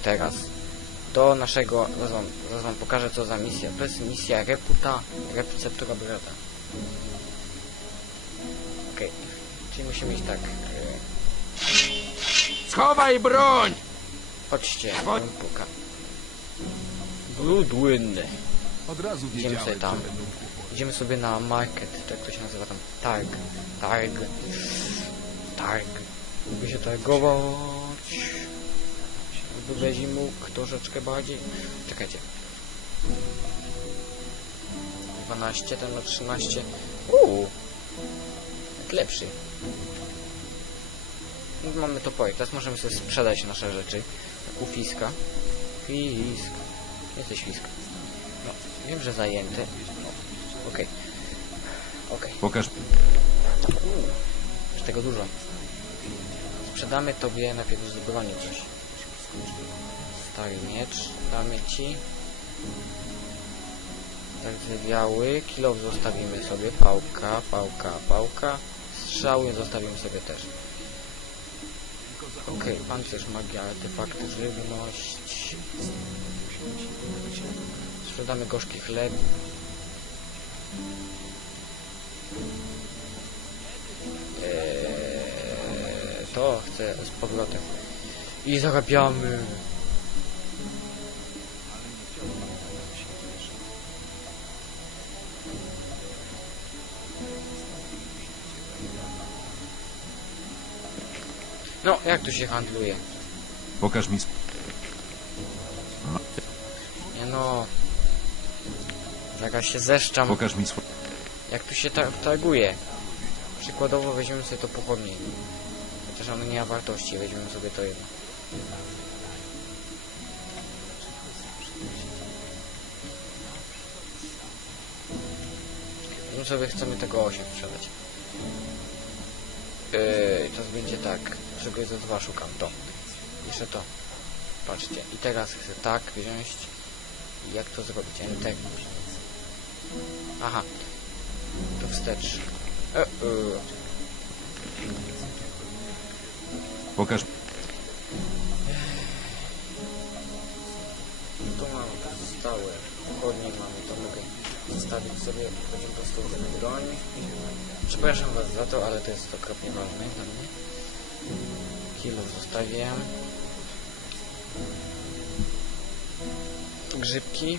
teraz do naszego, zaraz wam, zaraz wam pokażę co za misja. To jest misja Reputa, Receptura Brata. Okej, czyli musimy iść tak. e, Schowaj broń! Chodźcie, wam puka. Od razu Idziemy sobie tam. Idziemy sobie na market, tak to się nazywa tam. Targ. Targ. Targ. Lubię się targować. Wywezi mógł troszeczkę bardziej. Czekajcie. 12, ten ma 13. Uuu. Jak lepszy. No, Mamy to projekt. Teraz możemy sobie sprzedać nasze rzeczy. U Fiska. Fisk. Jesteś Fisk. No, wiem, że zajęty. Okej. Okej. Pokaż. Uuu, tego dużo. Sprzedamy tobie najpierw zbroję coś. Stary miecz. Damy ci. Zardzewiały. Kilo zostawimy sobie. Pałka, pałka, pałka. Strzały zostawimy sobie też. Okej, pancerz, magia, artefakty, żywność. Sprzedamy gorzki chleb. Eee, to chcę z powrotem. I zarabiamy. No, jak tu się handluje? Pokaż mi. Nie no. Zaraz się zeszczam. Pokaż mi swój. Jak tu się ta targuje? Przykładowo weźmiemy sobie to pochodnie. Chociaż ono nie ma wartości, weźmiemy sobie to jedno. My sobie chcemy tego 8 sprzedać. Yy, to będzie tak. Czego za dwa szukam? To. Jeszcze to. Patrzcie. I teraz chcę tak wziąć. Jak to zrobić? Enter. Aha. To wstecz. E, e. Pokaż. Pochodnie, mamy to mogę zostawić sobie, będziemy po prostu ten broń. Przepraszam was za to, ale to jest okropnie ważne dla mnie. Kilo zostawię. Grzybki.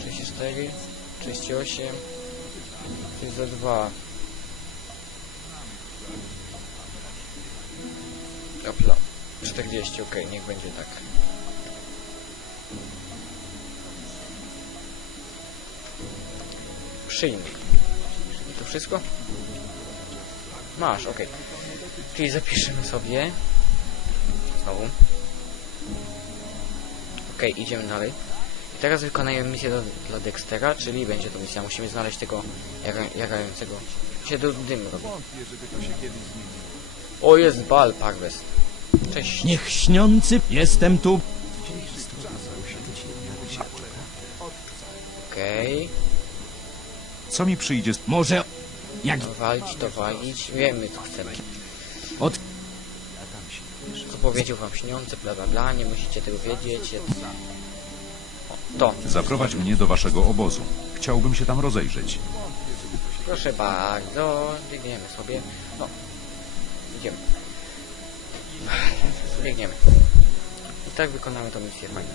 34, 38, 32. Opla. 40, ok, niech będzie tak. Przyjmij. I to wszystko? Masz, okej. Czyli zapiszemy sobie. Znowu. Okej, idziemy dalej. I teraz wykonajemy misję do, dla Dextera, czyli będzie to misja. Musimy znaleźć tego jara, jarającego. się do dymu robi. Wątpię, żeby to się kiedyś zmieniło. O, jest Bal Parvest. Cześć. Niech śniący jestem tu. Okej. Co mi przyjdzie? z- Może jak To walić, to walić. Wiemy, co chcemy. Od- Co powiedział wam śniący, bla bla bla, nie musicie tego wiedzieć. Jest... O, to. Zaprowadź mnie do waszego obozu. Chciałbym się tam rozejrzeć. Proszę bardzo, biegniemy sobie. No, idziemy. Biegniemy. I tak wykonamy tą misję fajnie.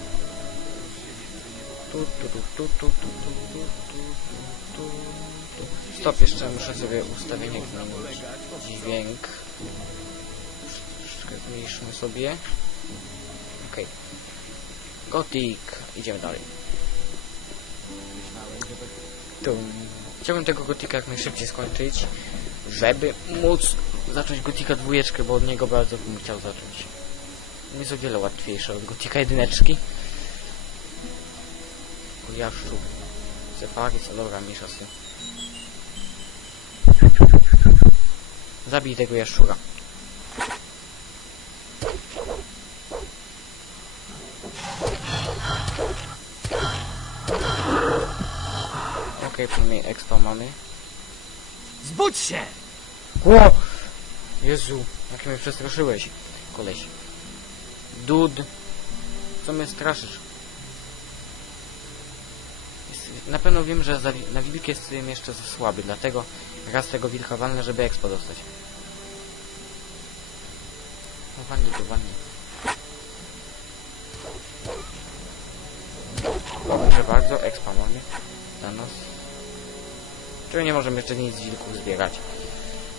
Stop, jeszcze muszę sobie ustawienie dźwięk. Troszeczkę zmniejszymy sobie. Okej. Gothic. Idziemy dalej. Tu. Chciałbym tego Gotika jak najszybciej skończyć, żeby móc zacząć Gotika dwójeczkę, bo od niego bardzo bym chciał zacząć. Jest o wiele łatwiejsze od Gotika jedyneczki. O jaszczu. Cefary, co dobra, mniejsza z tym. Zabij tego jaszczura. Okej, przynajmniej expa mamy. zbudź się! Ło! Jezu, jak mnie przestraszyłeś, koleś. Dud. Co mnie straszysz? Na pewno wiem, że za, na wilk jestem jeszcze za słaby, dlatego raz tego wilka walnę, żeby expo dostać. No walnij. Proszę bardzo, expa mamy na nos. Czego nie możemy jeszcze nic z wilków zbierać?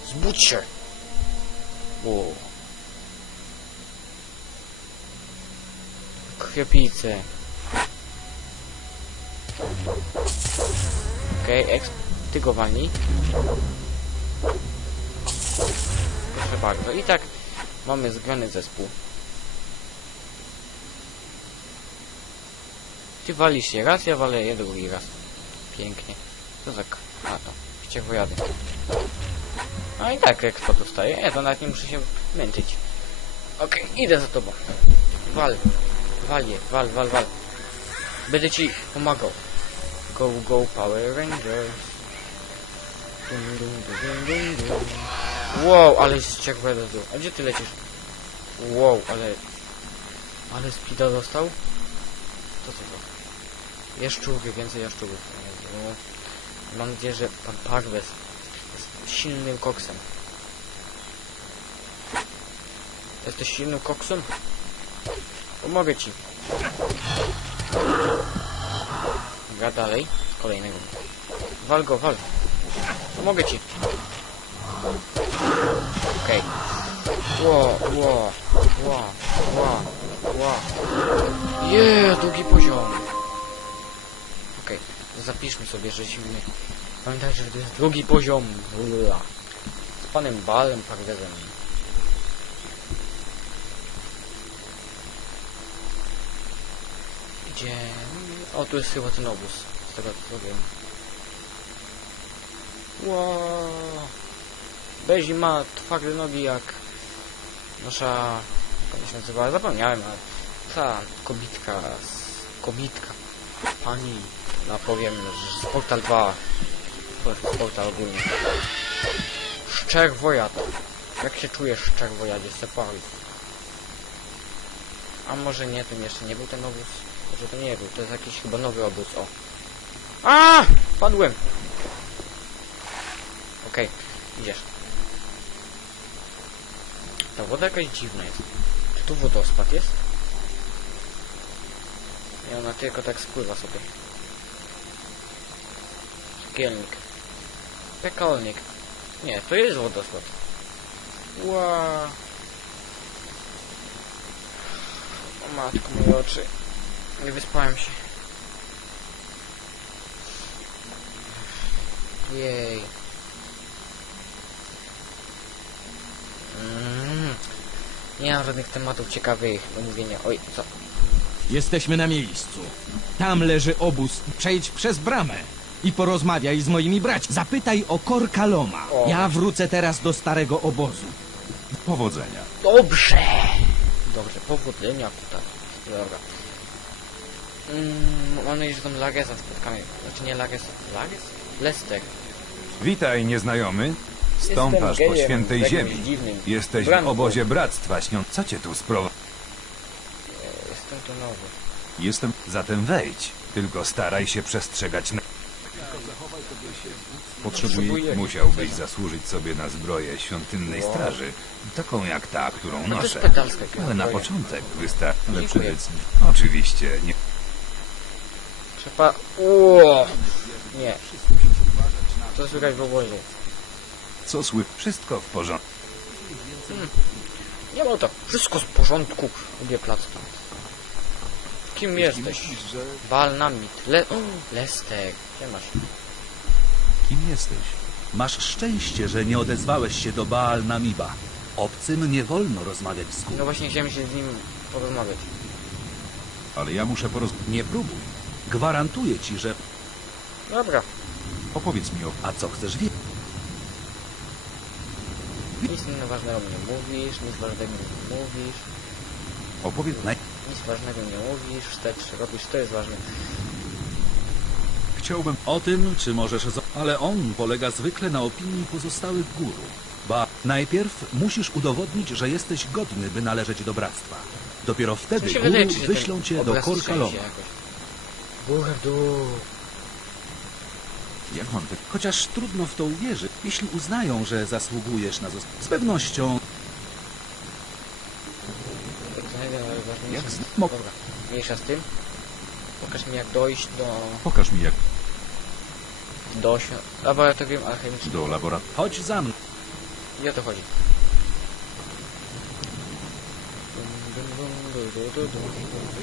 Zbudź się! Wow. Krwiopice. Okej, okay, exp... Ty go walnij. Proszę bardzo. I tak mamy zgrany zespół. Ty walisz się raz, ja walę je drugi raz. Pięknie. Co za... k- A to. Ścierwojady. No i tak jak to dostaje. Ja to nawet nie muszę się męczyć. Okej, idę za tobą. Wal. Wal je, wal, wal, wal. Będę ci pomagał. Go, go, Power Rangers. Dum, dum, dum, dum, dum, dum. Wow, ale ścierwojada z A gdzie ty lecisz? Wow, ale... Ale speeda dostał? To co to? Jaszczurki, więcej jaszczurów. Mam nadzieję, że pan Parwes jest silnym koksem. Jesteś silnym koksem? Pomogę ci. Gra dalej. Kolejnego. Wal go, wal. Pomogę ci. Okej. Ło, ło, ło, ło, ło. Jeee, drugi poziom. Okej, zapiszmy sobie, żeśmy... Pamiętajcie, że to jest drugi poziom. Z panem Balem Parwezem. Gdzie... O, tu jest chyba ten obóz. Z tego co wiem. Wow. Bezi ma twarde nogi jak nasza... Jak się nazywała? Zapomniałem, ale ta kobitka. Kobitka. Pani, no powiem, z Portal 2. To jest Portal ogólnie. Szczerwojad. Jak się czujesz Szczerwojadzie? Separuj. A może nie, ten jeszcze nie był ten obóz? Może to nie był, to jest jakiś chyba nowy obóz, o. A! Padłem! Okej, idziesz. Ta woda jakaś dziwna jest. Czy tu wodospad jest? Nie, ona tylko tak spływa sobie. Kielnik. Pekolnik. Nie, to jest wodospad. Ła. O matko, moje oczy. Nie wyspałem się. Jej. Mm. Nie mam żadnych tematów ciekawych do mówienia. Oj, co? Jesteśmy na miejscu. Tam leży obóz. Przejdź przez bramę i porozmawiaj z moimi braćmi. Zapytaj o Korkaloma. O. Ja wrócę teraz do starego obozu. Powodzenia. Dobrze! Dobrze, powodzenia tutaj. Dobra. Mm, mam nadzieję, że tam Lagesa spotkamy. Znaczy nie Lages, Lages? Lester. Witaj, nieznajomy. Stąpasz Jestem po gejem, świętej jakimś ziemi. dziwnym. Jesteś w Branku. obozie bractwa śnią. Co cię tu sprowadza? Jestem tu nowy. Jestem... Zatem wejdź. Tylko staraj się przestrzegać... Na... Potrzebuję-. Musiałbyś zasłużyć sobie na zbroję świątynnej Wow. straży. Taką jak ta, którą No to jest noszę. pedalska Ale na początek wystarczy... Dziękuję. Oczywiście, nie... Trzeba... Ło! Nie. Co słychać w obozie? Co sły... Wszystko w porządku. Nie ma tak. Wszystko w porządku. Lubię placki. Kim jesteś? Wal na mit. Le... O, Lester. Gdzie masz? Kim jesteś? Masz szczęście, że nie odezwałeś się do Baal Namiba. Obcym nie wolno rozmawiać z No góry. właśnie chciałem się z nim porozmawiać. Ale ja muszę poroz... Nie próbuj. Gwarantuję ci, że... Dobra. Opowiedz mi o... A co chcesz wiedzieć? Nic ważnego mi nie mówisz, nic ważnego nie mówisz, Opowiedz... Naj... nic ważnego nie mówisz, wstecz robisz, to jest ważne. Chciałbym... O tym, czy możesz... Ale on polega zwykle na opinii pozostałych górów. Ba, najpierw musisz udowodnić, że jesteś godny, by należeć do bractwa. Dopiero Mi wtedy się guru wydaje, czy wyślą cię do obraz jakoś. Górę w dół. Jak mam te... Chociaż trudno w to uwierzyć, jeśli uznają, że zasługujesz na zostać. Z pewnością Jak z... mo- Dobra, mniejsza z tym. Pokaż mi jak dojść do... Pokaż mi jak do laboratorium alchemicznego. do laboratorium. chodź za mną. I o to chodzi.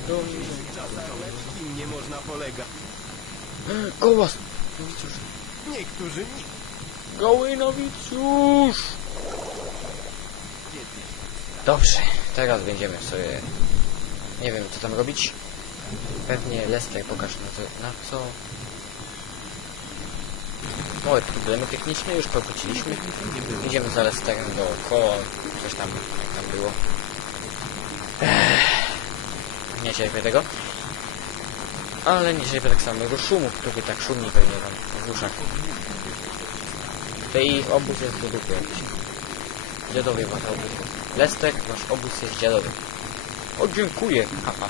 Dum. nie można polegać. Gołas! Nowicjusz! Niektórzy Goły nowicjusz! Dobrze, teraz będziemy sobie... Nie wiem co tam robić. Pewnie Lester pokaż na co... Na co... Małe problemy techniczne już powróciliśmy. Idziemy za Lesterem dookoła. Coś tam, jak tam było. Ech, nie cierpię tego. Ale nie cierpię tak samego szumu, który tak szumi pewnie wam w uszach. Tej ich obóz jest do dupy jakiś. Dziadowie wasz obóz. Lester, wasz obóz jest dziadowy. O, dziękuję. Haha.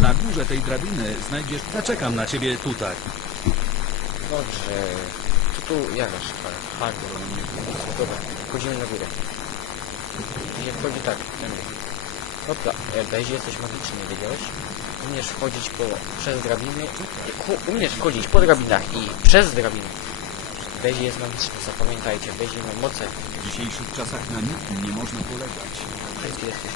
Na górze tej drabiny znajdziesz... Zaczekam na ciebie tutaj. Dobrze. Co tu? Bardzo. Dobra, wchodzimy na górę. Wchodzi tak, tędy. Hopla, Bezie jesteś magiczny, wiedziałeś? Umiesz wchodzić po, przez drabiny i... Ku, umiesz wchodzić po drabinach i przez drabiny. Bezie jest magiczny, zapamiętajcie, Bezie ma moce. W dzisiejszych czasach na nikim nie można polegać. Wszystkie jesteś.